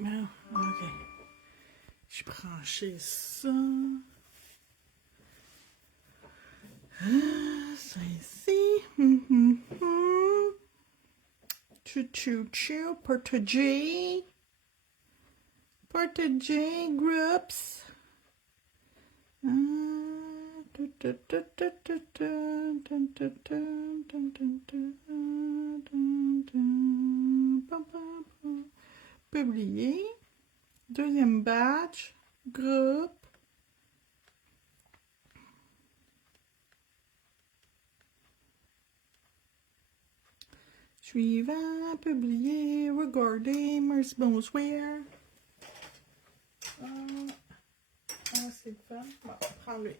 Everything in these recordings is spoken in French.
Non, ok. Je branché ça. Ça ici. Chou chou chou. Portugais. Portugais groups. Publier. Deuxième batch. Groupe. Suivant. Publier. Regarder. Merci, bonsoir. C'est le fun. Bon, prends-le.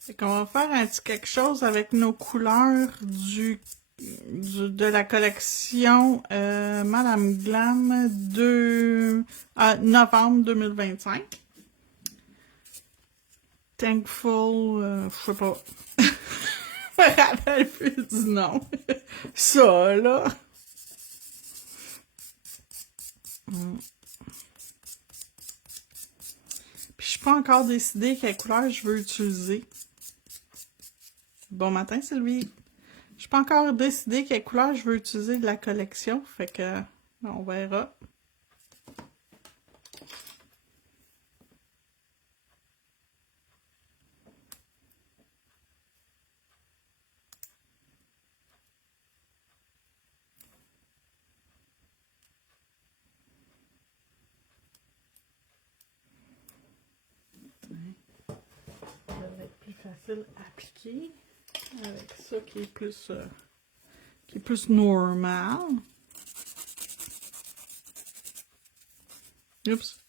Fait qu'on va faire un petit quelque chose avec nos couleurs de la collection Madame Glam de novembre 2025. Thankful, je sais pas. Je me rappelle plus du nom. Ça, là. Puis je suis pas encore décidé quelle couleur je veux utiliser. Bon matin, Sylvie. Je suis pas encore décidé quelle couleur je veux utiliser de la collection. Fait que on verra. Ça va être plus facile à appliquer avec ça qui est plus normal. Oups.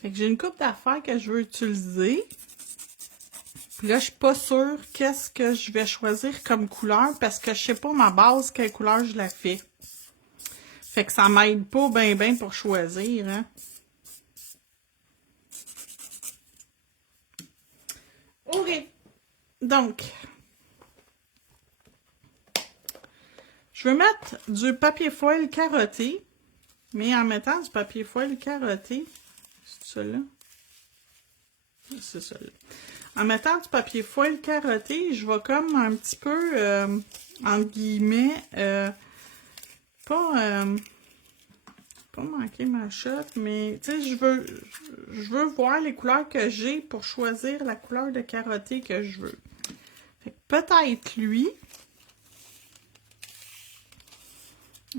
Fait que j'ai une coupe d'affaires que je veux utiliser. Puis là, je suis pas sûre qu'est-ce que je vais choisir comme couleur parce que je sais pas ma base, quelle couleur je la fais. Fait que ça m'aide pas ben pour choisir, hein. OK. Donc, je vais mettre du papier foil carotté. Mais en mettant du papier foil carotté, c'est celui-là? C'est celui-là. En mettant du papier foil carotté, je vais comme un petit peu, entre guillemets, pas manquer ma shot, mais tu sais, je veux voir les couleurs que j'ai pour choisir la couleur de carotté que je veux. Fait que peut-être lui.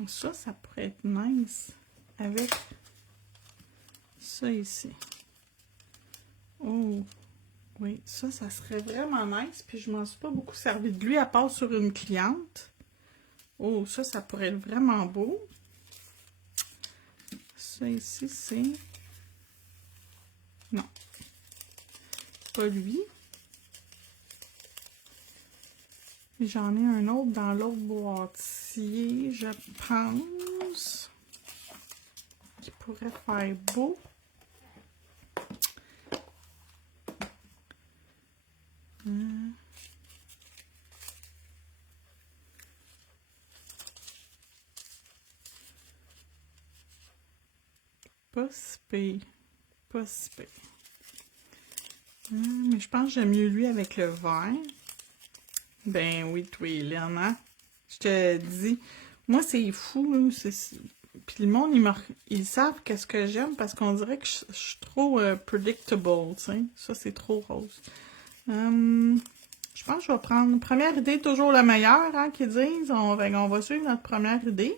Ça pourrait être nice avec ça ici. Oh, oui, ça serait vraiment nice. Puis je m'en suis pas beaucoup servi de lui à part sur une cliente. Oh, ça pourrait être vraiment beau. Ça ici, c'est... Non. Pas lui. J'en ai un autre dans l'autre boîtier, je pense. Qui pourrait faire beau. Pas si pire. Pas si pire. Mais je pense que j'aime mieux lui avec le vert. Ben oui, toi, Hélène, hein? Je te dis. Moi, c'est fou, là. Puis le monde, ils savent qu'est-ce que j'aime parce qu'on dirait que je suis trop predictable, tu sais. Ça, c'est trop rose. Je pense que je vais prendre... Première idée, toujours la meilleure, hein, qu'ils disent. On va suivre notre première idée.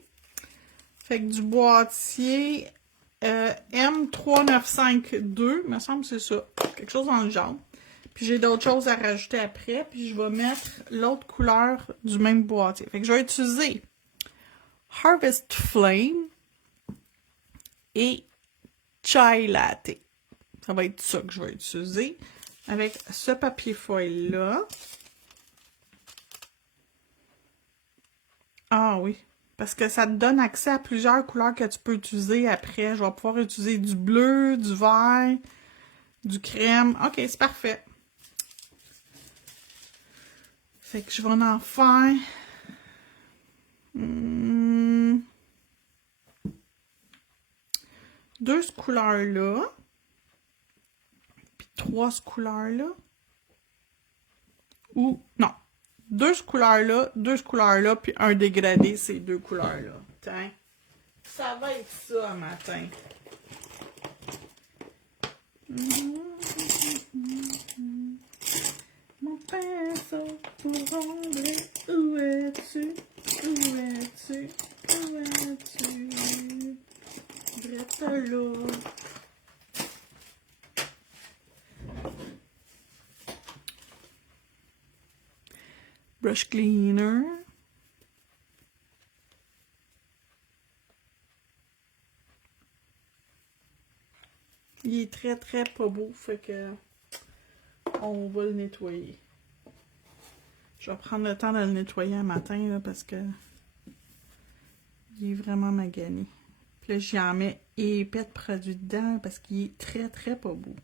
Fait que du boîtier M3952, il me semble que c'est ça. Quelque chose dans le genre. Puis j'ai d'autres choses à rajouter après. Puis je vais mettre l'autre couleur du même boîtier. Fait que je vais utiliser Harvest Flame et Chai Latte. Ça va être ça que je vais utiliser. Avec ce papier foil-là. Ah oui. Parce que ça te donne accès à plusieurs couleurs que tu peux utiliser après. Je vais pouvoir utiliser du bleu, du vert, du crème. Ok, c'est parfait. Fait que je vais en faire deux couleurs-là. Puis trois couleurs-là. Ou, non. Deux couleurs-là, puis un dégradé, ces deux couleurs-là. Tiens. Ça va être ça, matin. Mon pinceau pour rendre. Où es-tu? Où es-tu? Où es-tu? Drette là. Brush cleaner. Il est très très pas beau, fait que on va le nettoyer. Je vais prendre le temps de le nettoyer un matin là, parce que il est vraiment magané. Puis là, j'y en mets épais de produit dedans parce qu'il est très très pas beau.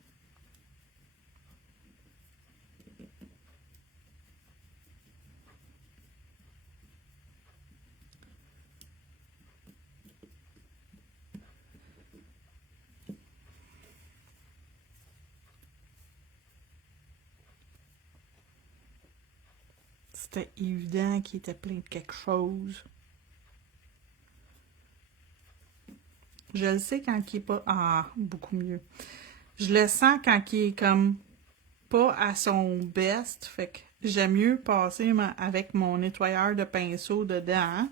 C'était évident qu'il était plein de quelque chose. Je le sais quand il est pas... Ah, beaucoup mieux. Je le sens quand il est comme pas à son best. Fait que j'aime mieux passer avec mon nettoyeur de pinceau dedans.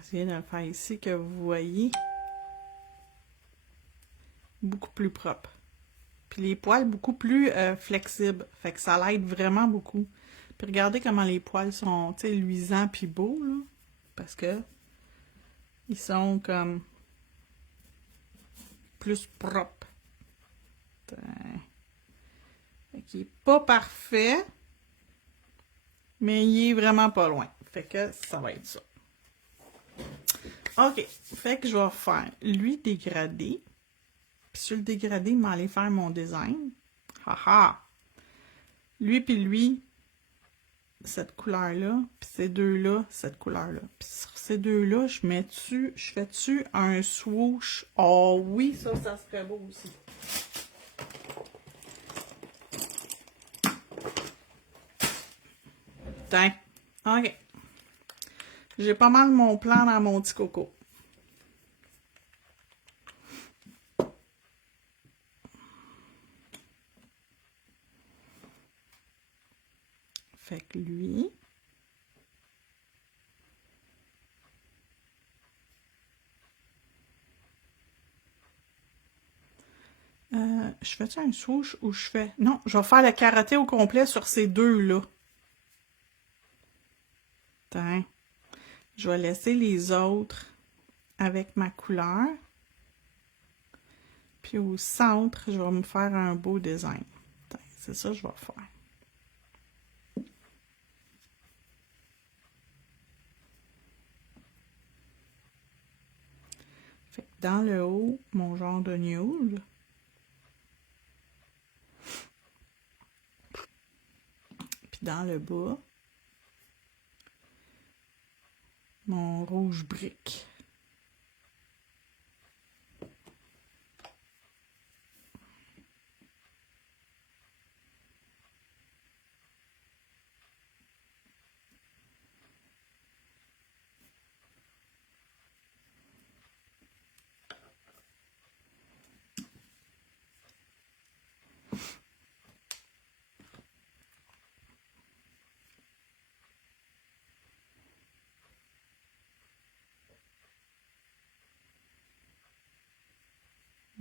Essayer de le faire ici que vous voyez. Beaucoup plus propre. Puis les poils beaucoup plus flexibles. Fait que ça l'aide vraiment beaucoup. Puis regardez comment les poils sont, tu sais, luisants puis beaux, là. Parce que ils sont comme plus propres. Fait qu'il est pas parfait, mais il est vraiment pas loin. Fait que ça va être ça. OK. Fait que je vais faire lui dégradé. Puis sur le dégradé, il m'a allé faire mon design. Haha! Lui puis lui, cette couleur-là. Puis ces deux-là, cette couleur-là. Puis sur ces deux-là, je fais-tu un swoosh? Oh oui, ça serait beau aussi. Tiens. OK. J'ai pas mal mon plan dans mon petit coco. Fait que lui... je fais-tu un swoosh ou je fais... Non, je vais faire le karaté au complet sur ces deux-là. Tiens. Je vais laisser les autres avec ma couleur. Puis au centre, je vais me faire un beau design. C'est ça que je vais faire. Fait que dans le haut, mon genre de nude. Puis dans le bas, mon rouge brique.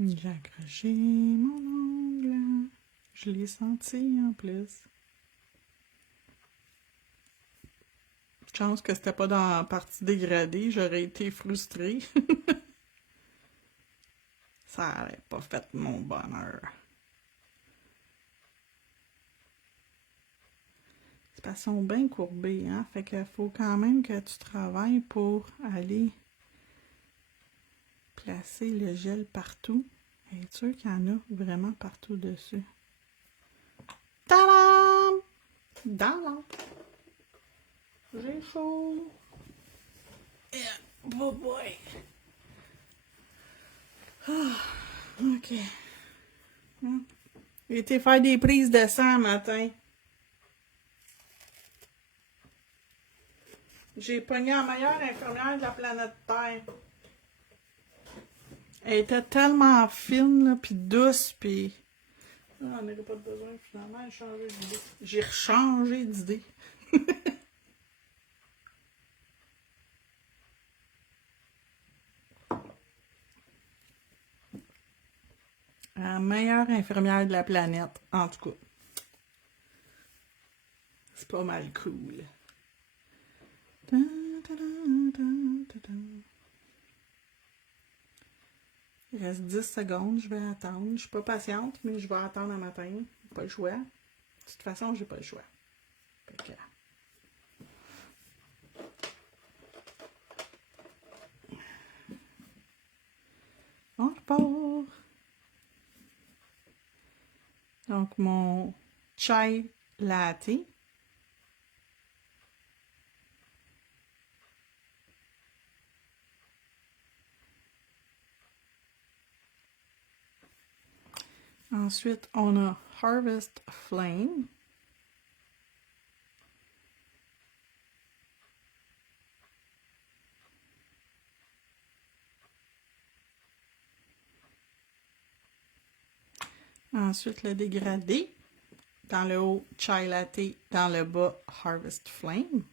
J'ai accroché mon ongle. Je l'ai senti en plus. Chance que c'était pas dans la partie dégradée, j'aurais été frustrée. Ça n'aurait pas fait mon bonheur. C'est parce qu'ils sont bien courbés, hein? Fait qu'il faut quand même que tu travailles pour aller placer le gel partout. Es-tu sûr qu'il y en a vraiment partout dessus? Tadam! Dans j'ai chaud. Yeah. Oh boy. Ah, ok. J'ai été faire des prises de sang matin. J'ai pogné la meilleure infirmière de la planète Terre. Elle était tellement fine, là, puis douce, puis... On n'aurait pas besoin, finalement, de changer d'idée. J'ai rechangé d'idée. La meilleure infirmière de la planète, en tout cas. C'est pas mal cool. Il reste 10 secondes, je vais attendre. Je suis pas patiente, mais je vais attendre un matin. Pas le choix. De toute façon, j'ai pas le choix. Fait que... On repart. Donc, mon chai latte. Ensuite, on a Harvest Flame. Ensuite, le dégradé. Dans le haut, Chai Latte. Dans le bas, Harvest Flame.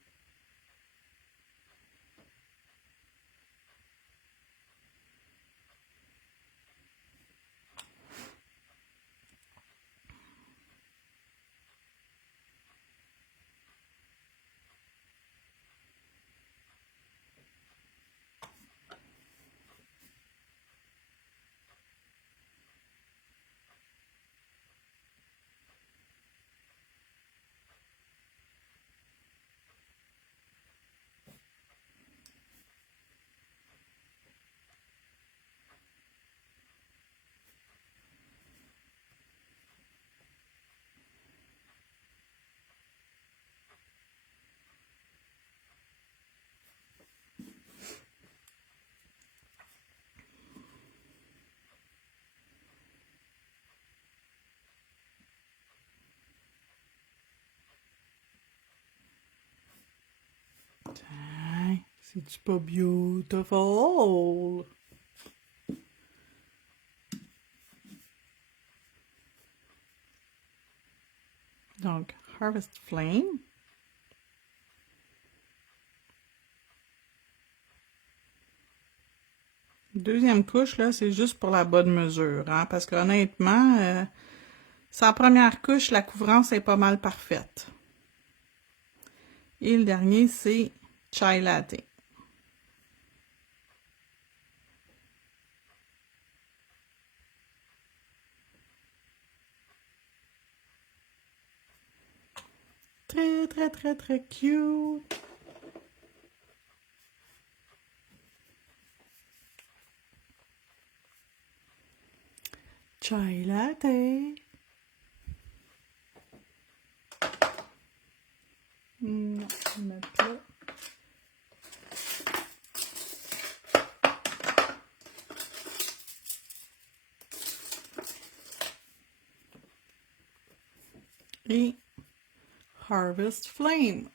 C'est-tu pas beautiful? Donc, Harvest Flame. Deuxième couche, là, c'est juste pour la bonne mesure, hein, parce qu'honnêtement, sa première couche, la couvrance est pas mal parfaite. Et le dernier, c'est Chai Latte. Très, très, très, très cute. Chai Latte. Non, je vais mettre là. Et Harvest Flame.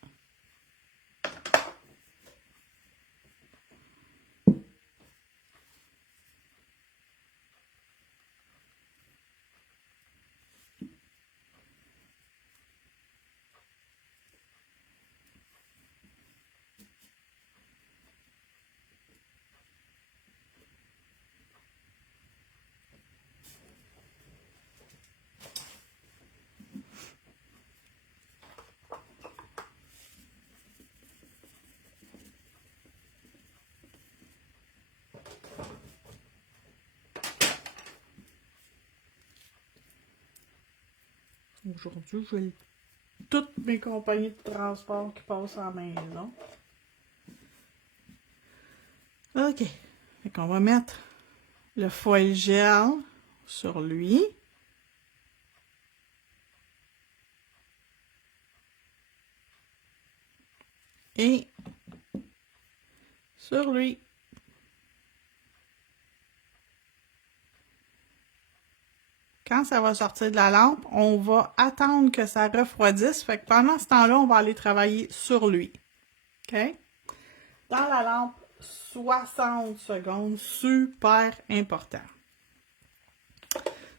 Aujourd'hui, j'ai toutes mes compagnies de transport qui passent à la maison. OK. Fait qu'on va mettre le foil gel sur lui. Et sur lui. Quand ça va sortir de la lampe, on va attendre que ça refroidisse. Fait que pendant ce temps-là, on va aller travailler sur lui. OK? Dans la lampe, 60 secondes, super important.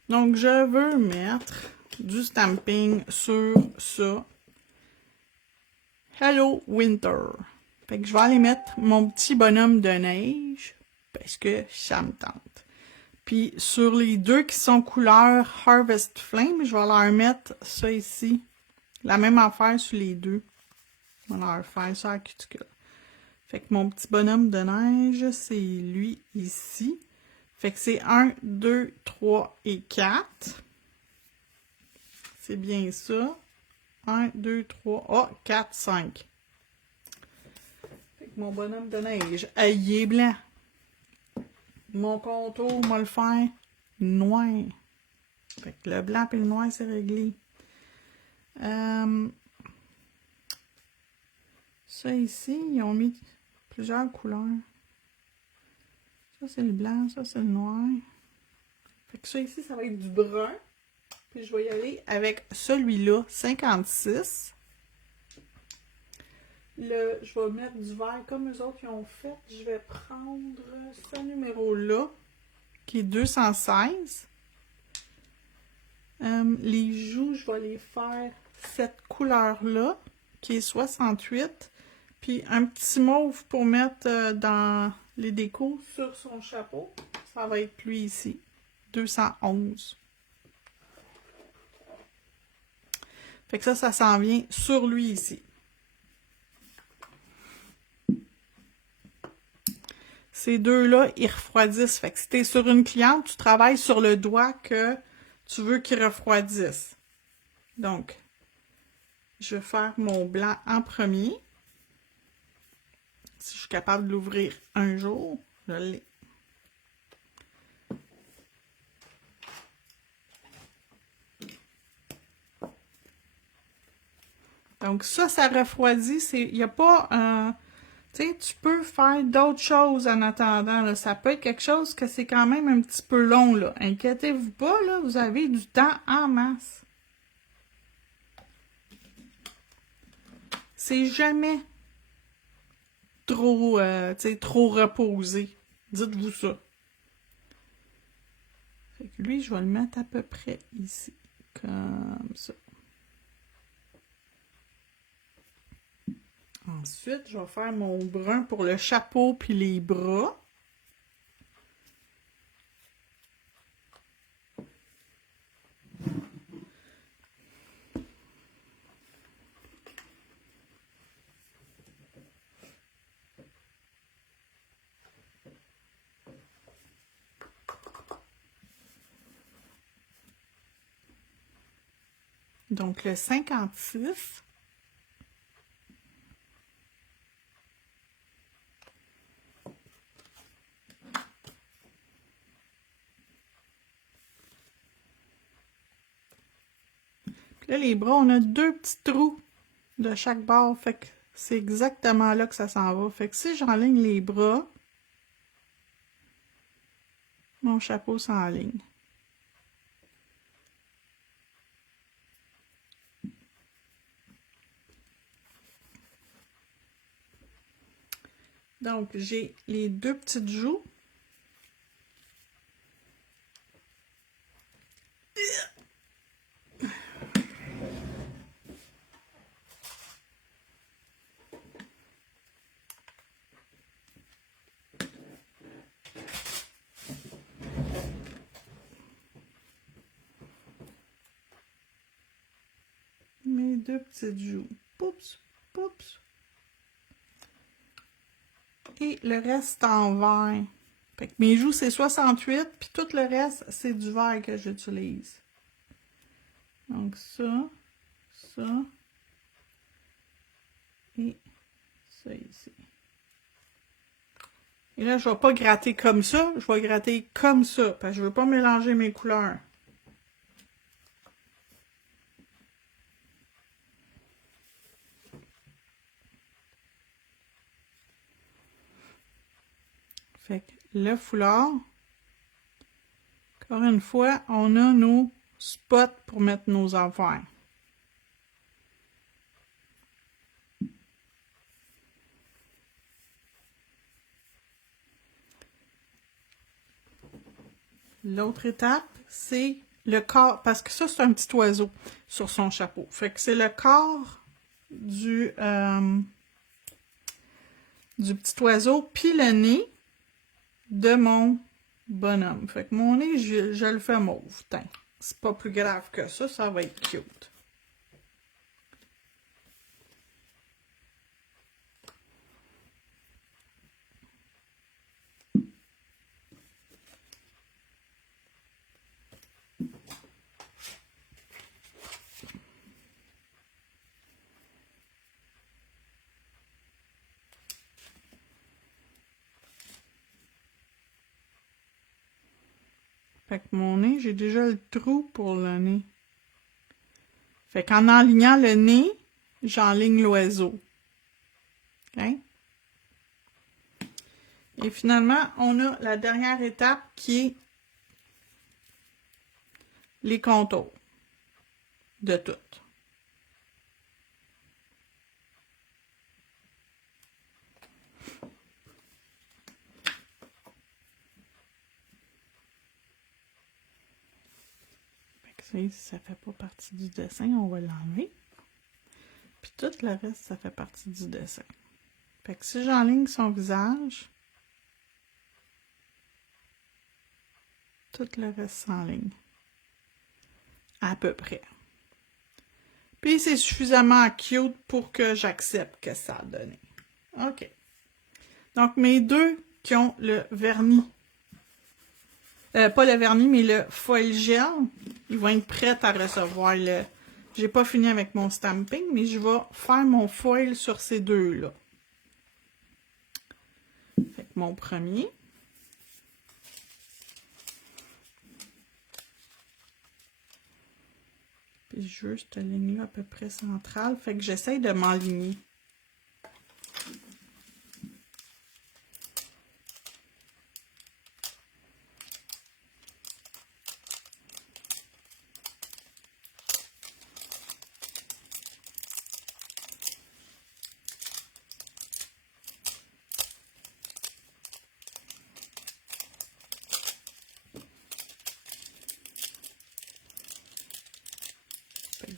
Donc, je veux mettre du stamping sur ça. Hello Winter. Fait que je vais aller mettre mon petit bonhomme de neige parce que ça me tente. Puis sur les deux qui sont couleur Harvest Flame, je vais leur mettre ça ici. La même affaire sur les deux. On va leur faire ça à cuticule. Fait que mon petit bonhomme de neige, c'est lui ici. Fait que c'est 1, 2, 3 et 4. C'est bien ça. 1, 2, 3, oh, 4, 5. Fait que mon bonhomme de neige, il est blanc. Mon contour, on va le faire noir. Fait que le blanc et le noir, c'est réglé. Ça ici, ils ont mis plusieurs couleurs. Ça, c'est le blanc, ça, c'est le noir. Fait que ça ici, ça va être du brun. Puis je vais y aller avec celui-là, 56. Je vais mettre du vert comme eux autres ils ont fait. Je vais prendre ce numéro-là, qui est 216. Les joues, je vais les faire cette couleur-là, qui est 68. Puis un petit mauve pour mettre dans les décos sur son chapeau. Ça va être lui ici, 211. Fait que ça s'en vient sur lui ici. Ces deux-là, ils refroidissent. Fait que si tu es sur une cliente, tu travailles sur le doigt que tu veux qu'il refroidisse. Donc, je vais faire mon blanc en premier. Si je suis capable de l'ouvrir un jour, je l'ai. Donc ça refroidit. Il n'y a pas... tu sais, tu peux faire d'autres choses en attendant. Là. Ça peut être quelque chose que c'est quand même un petit peu long. Là. Inquiétez-vous pas, là, vous avez du temps en masse. C'est jamais trop, trop reposé. Dites-vous ça. Fait que lui, je vais le mettre à peu près ici. Comme ça. Ensuite, je vais faire mon brun pour le chapeau puis les bras. Donc, le 56. Puis là, les bras, on a deux petits trous de chaque bord. Fait que c'est exactement là que ça s'en va. Fait que si j'enligne les bras, mon chapeau s'enligne. Donc, j'ai les deux petites joues. Mes deux petites joues. Poups, poups. Et le reste en vert. Fait que mes joues, c'est 68, puis tout le reste, c'est du vert que j'utilise. Donc ça, ça et ça ici. Et là, je ne vais pas gratter comme ça, je vais gratter comme ça, parce que je ne veux pas mélanger mes couleurs. Fait que le foulard, encore une fois, on a nos spots pour mettre nos affaires. L'autre étape, c'est le corps, parce que ça, c'est un petit oiseau sur son chapeau. Fait que c'est le corps du petit oiseau, puis le nez de mon bonhomme. Fait que mon nez, je le fais mauve. Tain, c'est pas plus grave que ça va être cute. Fait que mon nez, j'ai déjà le trou pour le nez. Fait qu'en enlignant le nez, j'enligne l'oiseau. OK? Et finalement, on a la dernière étape qui est les contours de tout. Si ça fait pas partie du dessin, on va l'enlever. Puis tout le reste, ça fait partie du dessin. Fait que si j'enligne son visage, tout le reste s'enligne. À peu près. Puis c'est suffisamment cute pour que j'accepte que ça a donné. OK. Donc mes deux qui ont le vernis, pas le vernis, mais le foil gel, ils vont être prêts à recevoir le... J'ai pas fini avec mon stamping, mais je vais faire mon foil sur ces deux-là. Fait que mon premier. Puis je veux cette ligne-là à peu près centrale. Fait que j'essaye de m'aligner.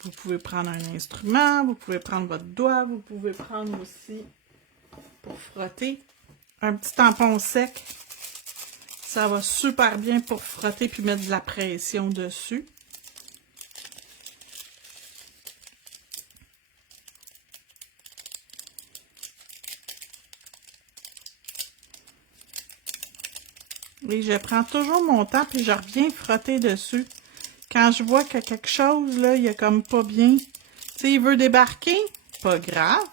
Vous pouvez prendre un instrument, vous pouvez prendre votre doigt, vous pouvez prendre aussi, pour frotter, un petit tampon sec. Ça va super bien pour frotter puis mettre de la pression dessus. Et je prends toujours mon temps puis je reviens frotter dessus. Quand je vois que quelque chose, là, il est comme pas bien. Tu sais, il veut débarquer, pas grave.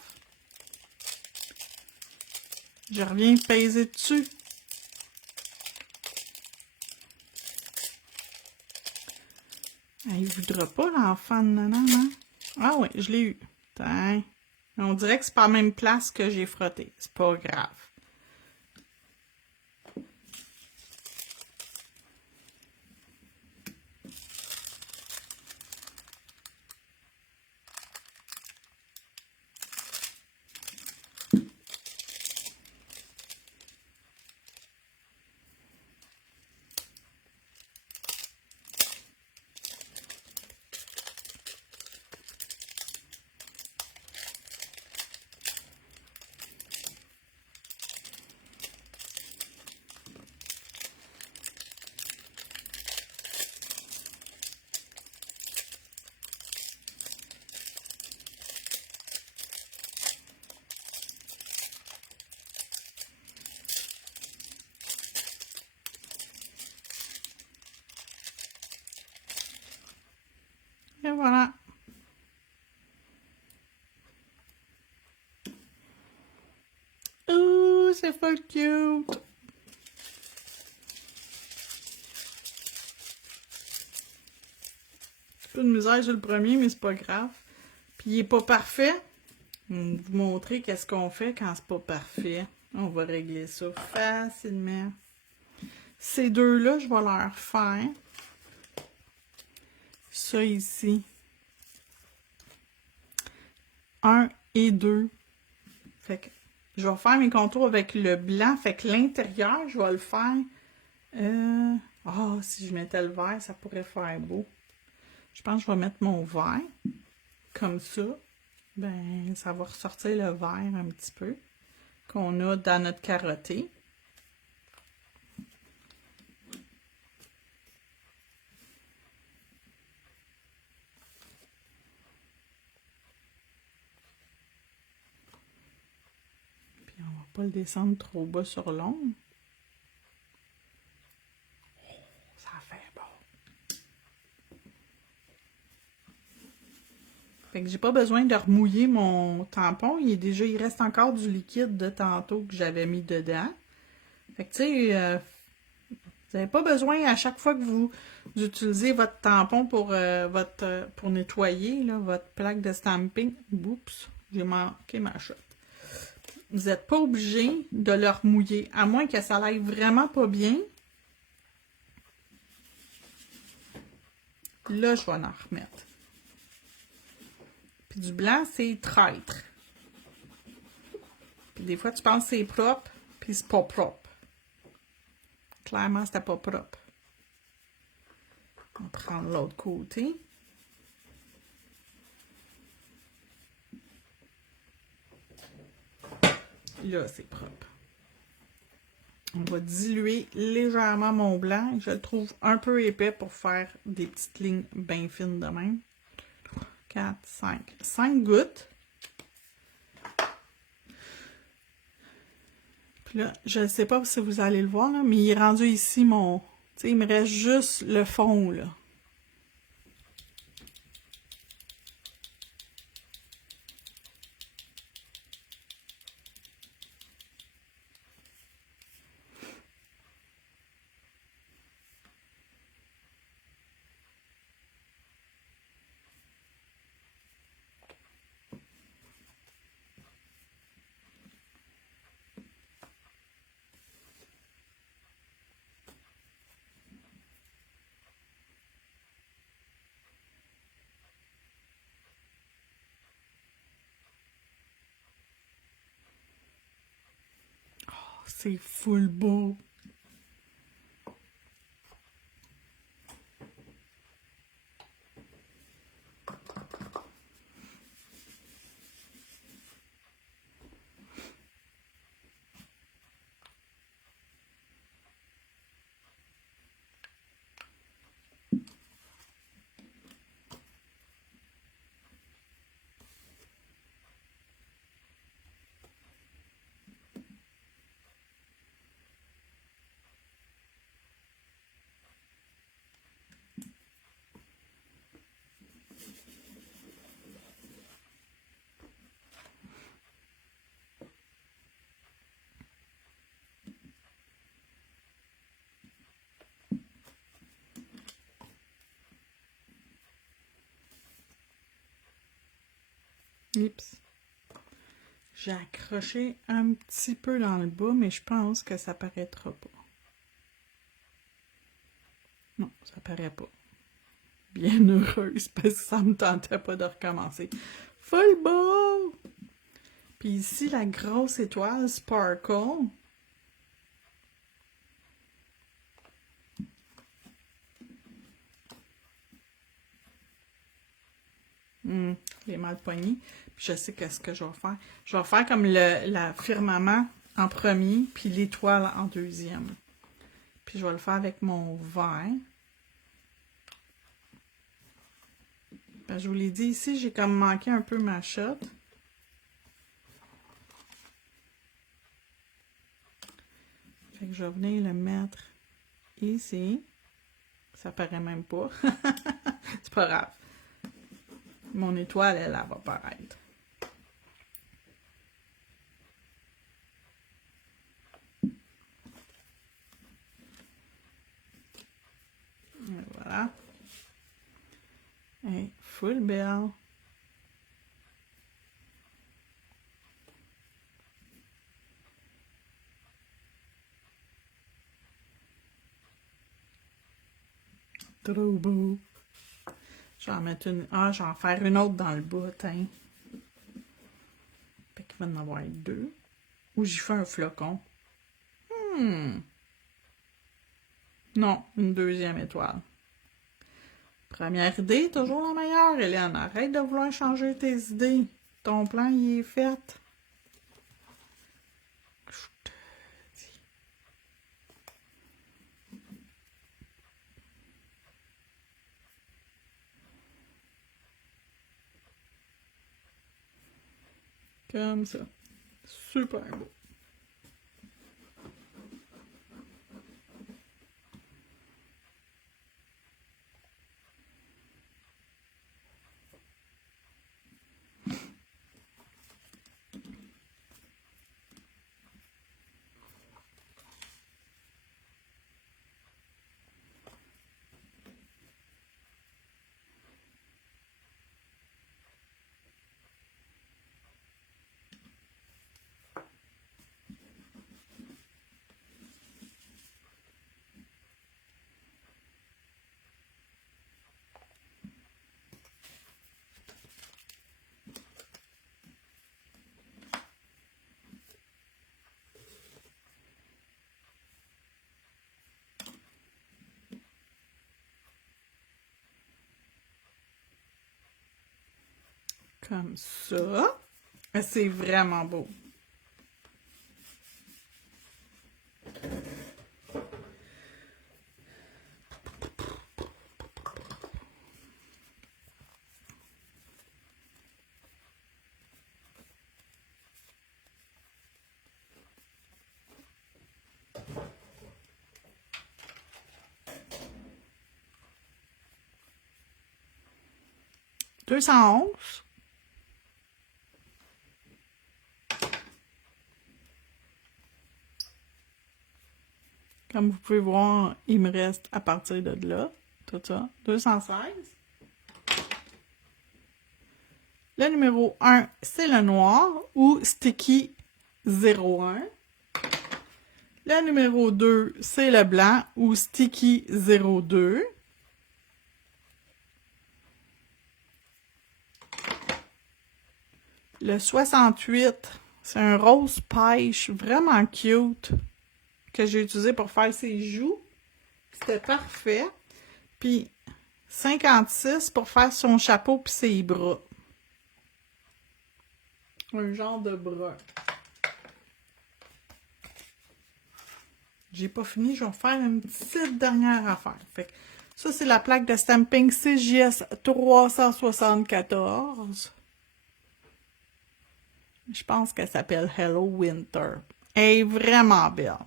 Je reviens peser dessus. Ah, il voudra pas, l'enfant de nanan, hein? Ah oui, je l'ai eu. Tain. On dirait que c'est pas la même place que j'ai frotté. C'est pas grave. voilà. Ouh, c'est full cute! Un peu de misère sur le premier, mais c'est pas grave. Puis il est pas parfait. Je vais vous montrer qu'est-ce qu'on fait quand c'est pas parfait. On va régler ça facilement. Ces deux-là, je vais leur faire ça ici. 1 et 2. Fait que je vais faire mes contours avec le blanc. Fait que l'intérieur, je vais le faire. Si je mettais le vert, ça pourrait faire beau. Je pense que je vais mettre mon vert. Comme ça. Ben, ça va ressortir le vert un petit peu. Qu'on a dans notre carotté. Puis on va pas le descendre trop bas sur l'ombre. Ça fait beau. Fait que j'ai pas besoin de remouiller mon tampon. Il reste encore du liquide de tantôt que j'avais mis dedans. Fait que tu sais, vous n'avez pas besoin à chaque fois que vous utilisez votre tampon pour, pour nettoyer là, votre plaque de stamping. Oups, j'ai manqué ma shot. Vous n'êtes pas obligé de le remouiller, à moins que ça aille vraiment pas bien. Là, je vais en remettre. Puis du blanc, c'est traître. Puis des fois, tu penses que c'est propre, puis c'est pas propre. Clairement, c'était pas propre. On va prendre l'autre côté. Là, c'est propre. On va diluer légèrement mon blanc. Je le trouve un peu épais pour faire des petites lignes bien fines de même. 4, 5. 5 gouttes. Puis là, je ne sais pas si vous allez le voir, là, mais il est rendu ici mon... Tu sais, il me reste juste le fond, là. C'est full beau. Oups. J'ai accroché un petit peu dans le bas, mais je pense que ça paraîtra pas. Non, ça paraît pas. Bien heureuse, parce que ça me tentait pas de recommencer. Full beau! Puis ici, la grosse étoile Sparkle. Les mal poignés. Puis je sais qu'est-ce que je vais faire. Je vais faire comme la firmament en premier, puis l'étoile en deuxième. Puis je vais le faire avec mon vert. Ben, je vous l'ai dit ici, j'ai comme manqué un peu ma shot. Fait que je vais venir le mettre ici. Ça paraît même pas. C'est pas grave. Mon étoile, elle va paraître. Et voilà. Et full belle. Trop beau. Je vais en mettre une. Ah, je vais en faire une autre dans le bout, hein. Fait qu'il va en avoir deux. Ou j'y fais un flocon. Non, une deuxième étoile. Première idée, toujours la meilleure, Hélène. Arrête de vouloir changer tes idées. Ton plan, il est fait. Je te dis. Comme ça. Super beau. Comme ça. C'est vraiment beau. Deux cent onze. Comme vous pouvez voir, il me reste à partir de là, tout ça, 216. Le numéro 1, c'est le noir ou Sticky 01. Le numéro 2, c'est le blanc ou Sticky 02. Le 68, c'est un rose pêche vraiment cute que j'ai utilisé pour faire ses joues. C'était parfait. Puis 56 pour faire son chapeau puis ses bras. Un genre de bras. J'ai pas fini, je vais faire une petite dernière affaire. Fait que ça, c'est la plaque de stamping CJS 374. Je pense qu'elle s'appelle Hello Winter. Elle est vraiment belle.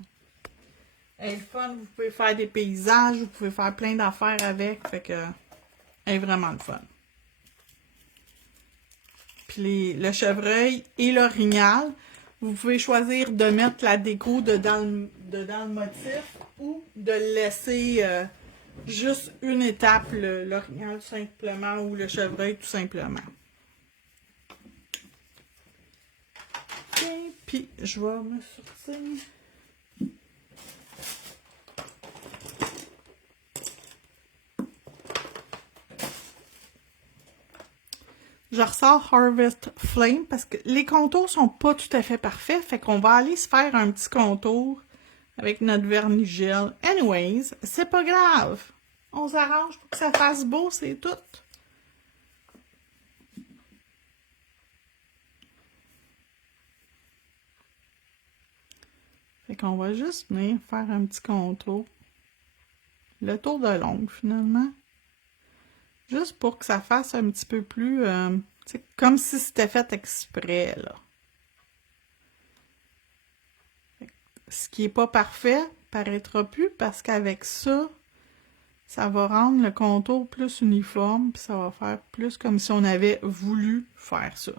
Elle est fun, vous pouvez faire des paysages, vous pouvez faire plein d'affaires avec. Fait que elle est vraiment le fun. Puis le chevreuil et l'orignal, vous pouvez choisir de mettre la déco dedans le motif ou de laisser juste une étape, l'orignal tout simplement ou le chevreuil tout simplement. Et puis, je vais me sortir. Je ressors Harvest Flame parce que les contours sont pas tout à fait parfaits. Fait qu'on va aller se faire un petit contour avec notre vernis gel. Anyways, c'est pas grave. On s'arrange pour que ça fasse beau, c'est tout. Fait qu'on va juste venir faire un petit contour. Le tour de l'ongle, finalement. Juste pour que ça fasse un petit peu plus... comme si c'était fait exprès, là. Ce qui n'est pas parfait paraîtra plus parce qu'avec ça, Ça va rendre le contour plus uniforme, puis ça va faire plus comme si on avait voulu faire ça.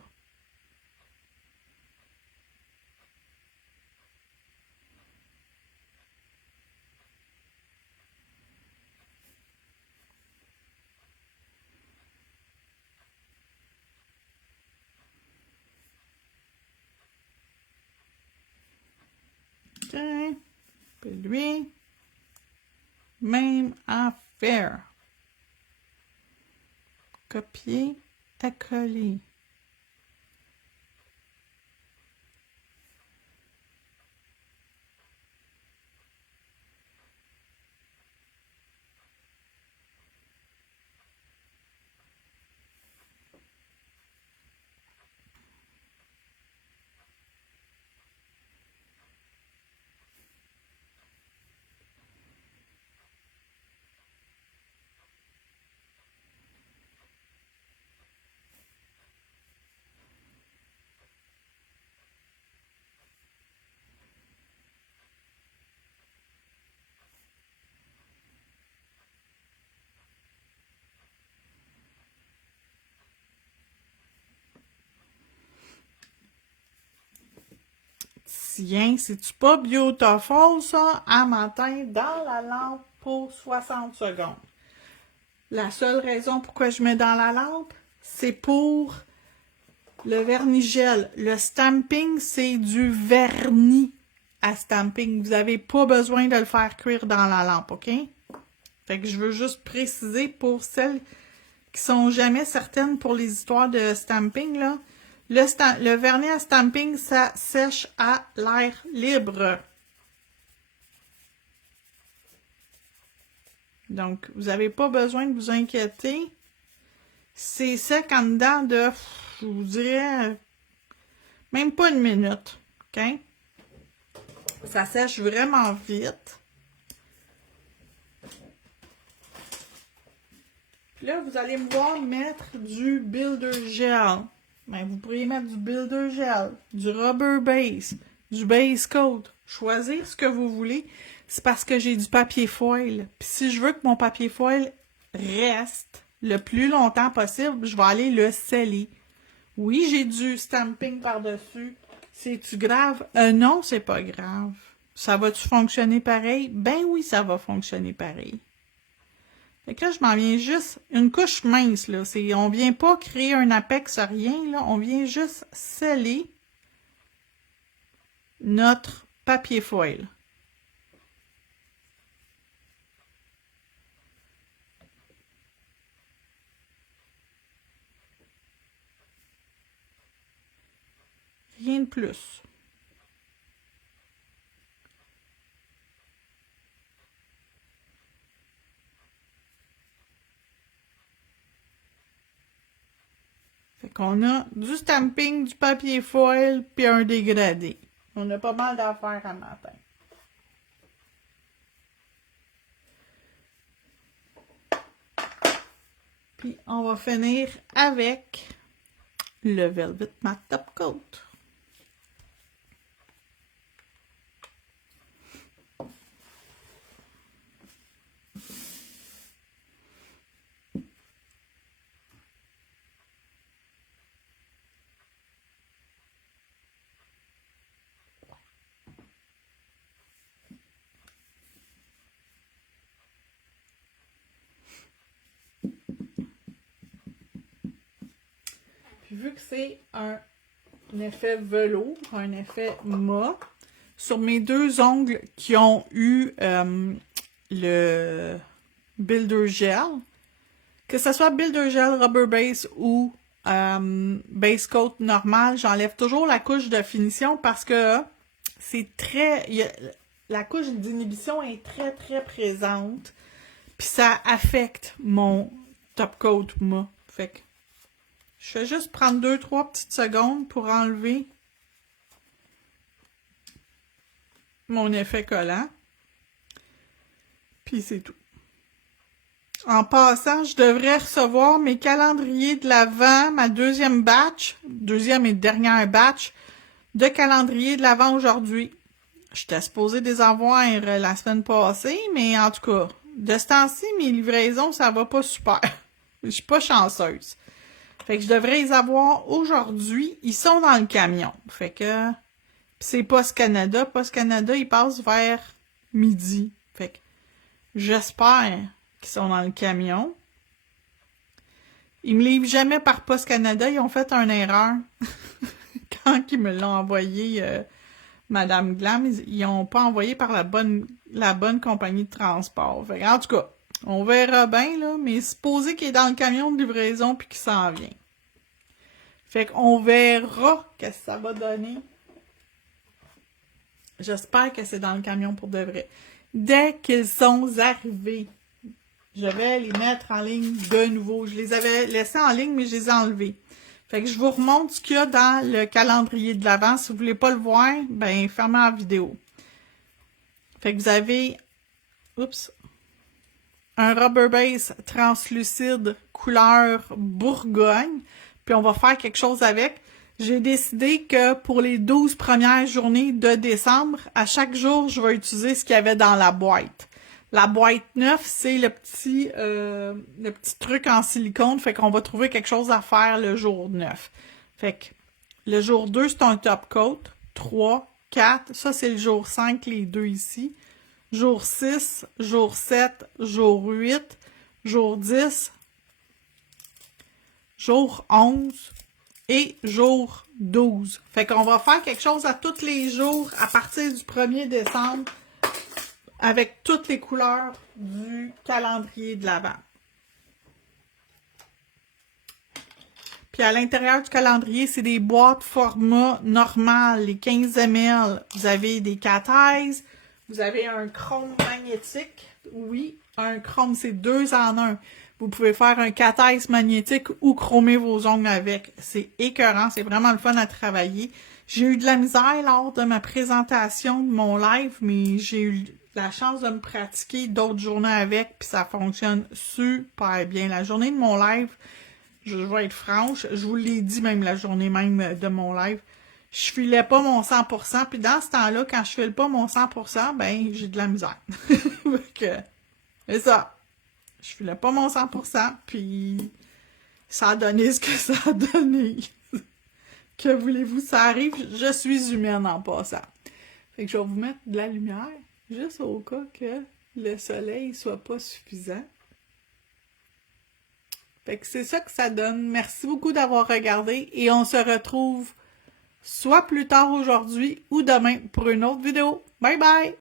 OK. Puis lui, même affaire. Copier, accoler. Tiens, c'est-tu pas beautiful, ça, à matin, dans la lampe pour 60 secondes? La seule raison pourquoi je mets dans la lampe, c'est pour le vernis-gel. Le stamping, c'est du vernis à stamping. Vous n'avez pas besoin de le faire cuire dans la lampe, OK? Fait que je veux juste préciser pour celles qui sont jamais certaines pour les histoires de stamping, là. Le vernis à stamping, ça sèche à l'air libre. Donc, vous n'avez pas besoin de vous inquiéter. C'est sec en dedans de, je vous dirais, même pas une minute. OK? Ça sèche vraiment vite. Puis là, vous allez me voir mettre du Builder Gel. Ben, vous pourriez mettre du Builder Gel, du Rubber Base, du Base Coat. Choisir ce que vous voulez. C'est parce que j'ai du papier foil. Puis si je veux que mon papier foil reste le plus longtemps possible, je vais aller le sceller. Oui, j'ai du stamping par-dessus. C'est-tu grave? Non, c'est pas grave. Ça va-tu fonctionner pareil? Ben oui, ça va fonctionner pareil. Fait que là, je m'en viens juste une couche mince, là. On vient pas créer un apex, rien, là. On vient juste sceller notre papier foil. Rien de plus. Fait qu'on a du stamping, du papier foil, puis un dégradé. On a pas mal d'affaires à matin. Puis on va finir avec le Velvet Matte Top Coat. Puis vu que c'est un effet velours, un effet mat, sur mes deux ongles qui ont eu le Builder Gel, que ce soit Builder Gel, Rubber Base ou Base Coat normal, j'enlève toujours la couche de finition parce que c'est très... la couche d'inhibition est très, très présente. Puis ça affecte mon top coat mat. Fait que je fais juste prendre 2-3 petites secondes pour enlever mon effet collant. Puis c'est tout. En passant, je devrais recevoir mes calendriers de l'Avent, ma deuxième et dernière batch de calendrier de l'Avent aujourd'hui. J'étais supposée les avoir la semaine passée, mais en tout cas, De ce temps-ci, mes livraisons, ça va pas super. Je suis pas chanceuse. Fait que je devrais les avoir aujourd'hui. Ils sont dans le camion. Fait que c'est Post Canada. Post Canada, ils passent vers midi. Fait que j'espère qu'ils sont dans le camion. Ils me livrent jamais par Post Canada. Ils ont fait une erreur. Quand ils me l'ont envoyé, Madame Glam, ils n'ont pas envoyé par la bonne compagnie de transport. Fait que, en tout cas, on verra bien, là, mais supposé qu'il est dans le camion de livraison puis qu'il s'en vient. Fait qu'on verra ce que ça va donner. J'espère que c'est dans le camion pour de vrai. Dès qu'ils sont arrivés, je vais les mettre en ligne de nouveau. Je les avais laissés en ligne, mais je les ai enlevés. Fait que je vous remonte ce qu'il y a dans le calendrier de l'Avent. Si vous voulez pas le voir, ben fermez la vidéo. Fait que vous avez un rubber base translucide couleur Bourgogne. Puis on va faire quelque chose avec. J'ai décidé que pour les 12 premières journées de décembre, à chaque jour, je vais utiliser ce qu'il y avait dans la boîte. La boîte 9, c'est le petit truc en silicone. Fait qu'on va trouver quelque chose à faire le jour 9. Fait que le jour 2, c'est un top coat. 3, 4. Ça, c'est le jour 5, les deux ici. Jour 6, jour 7, jour 8, jour 10, jour 11 et jour 12. Fait qu'on va faire quelque chose à tous les jours à partir du 1er décembre avec toutes les couleurs du calendrier de l'Avent. Puis à l'intérieur du calendrier, c'est des boîtes format normal, les 15 ml. Vous avez des cataises, vous avez un chrome magnétique. Oui, un chrome, c'est 2 en 1. Vous pouvez faire un cataise magnétique ou chromer vos ongles avec. C'est écœurant, c'est vraiment le fun à travailler. J'ai eu de la misère lors de ma présentation de mon live, mais j'ai eu la chance de me pratiquer d'autres journées avec, puis ça fonctionne super bien. La journée de mon live, je vais être franche, je vous l'ai dit même la journée même de mon live, je filais pas mon 100%, puis dans ce temps-là, quand je file pas mon 100%, ben j'ai de la misère. C'est ça. Je filais pas mon 100%, puis ça a donné ce que ça a donné. Que voulez-vous, ça arrive, je suis humaine en passant. Fait que je vais vous mettre de la lumière, juste au cas que le soleil soit pas suffisant. Fait que c'est ça que ça donne. Merci beaucoup d'avoir regardé et on se retrouve soit plus tard aujourd'hui ou demain pour une autre vidéo. Bye bye!